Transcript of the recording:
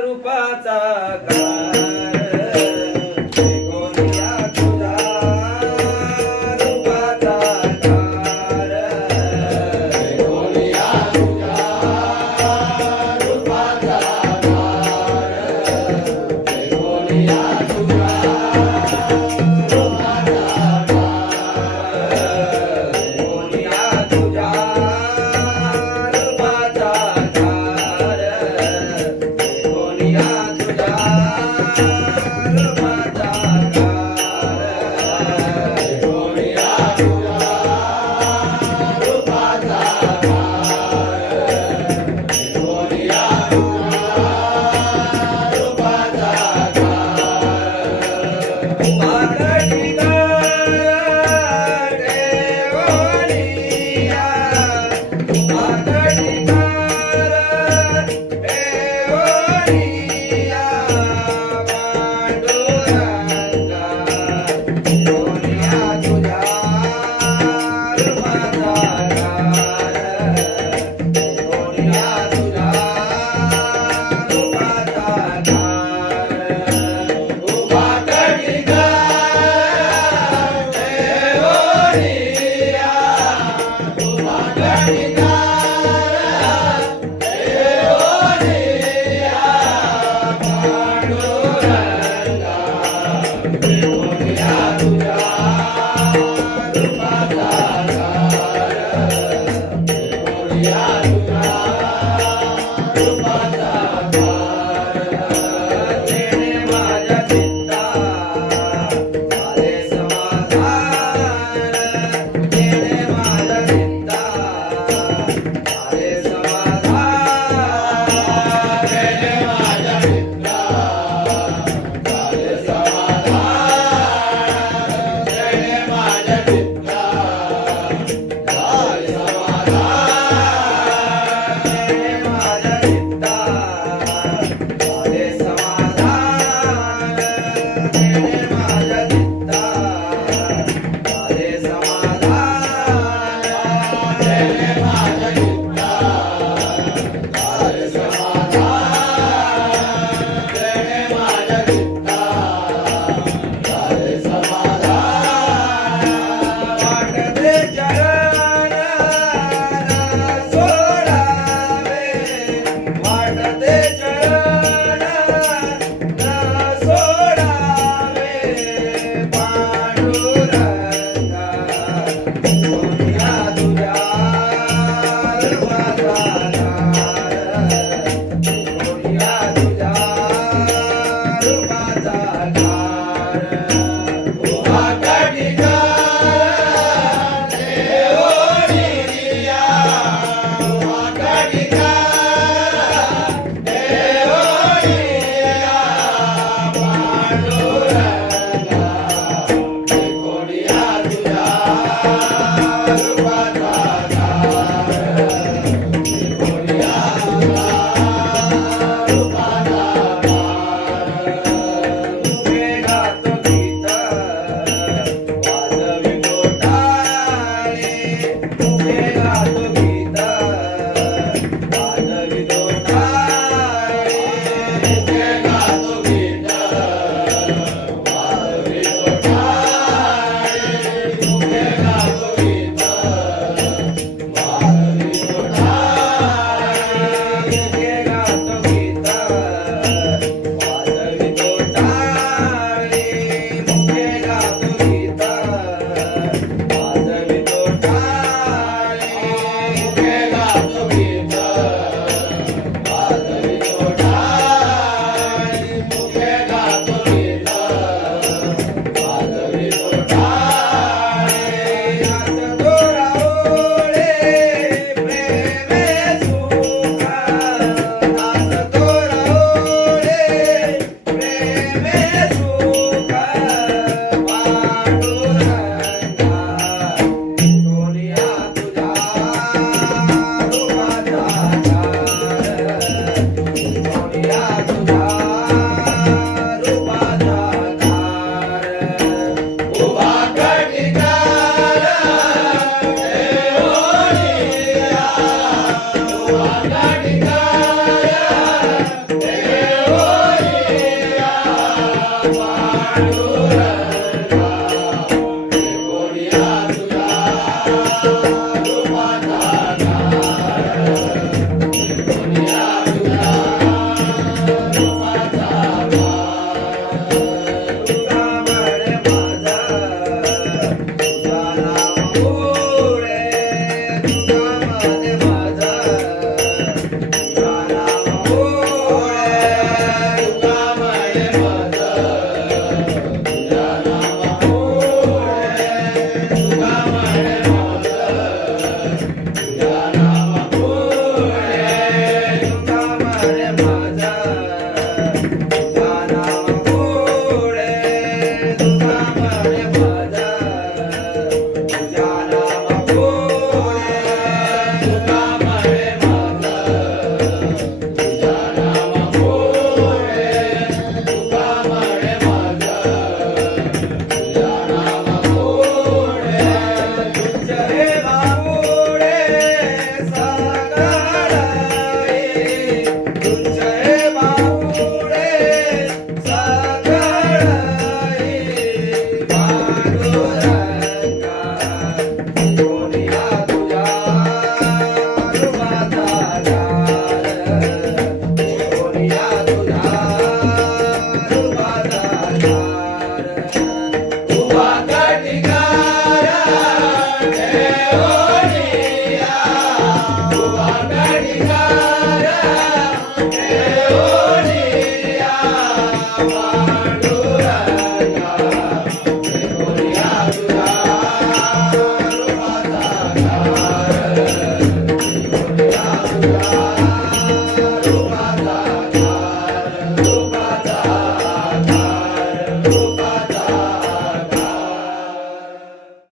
रूपाचा का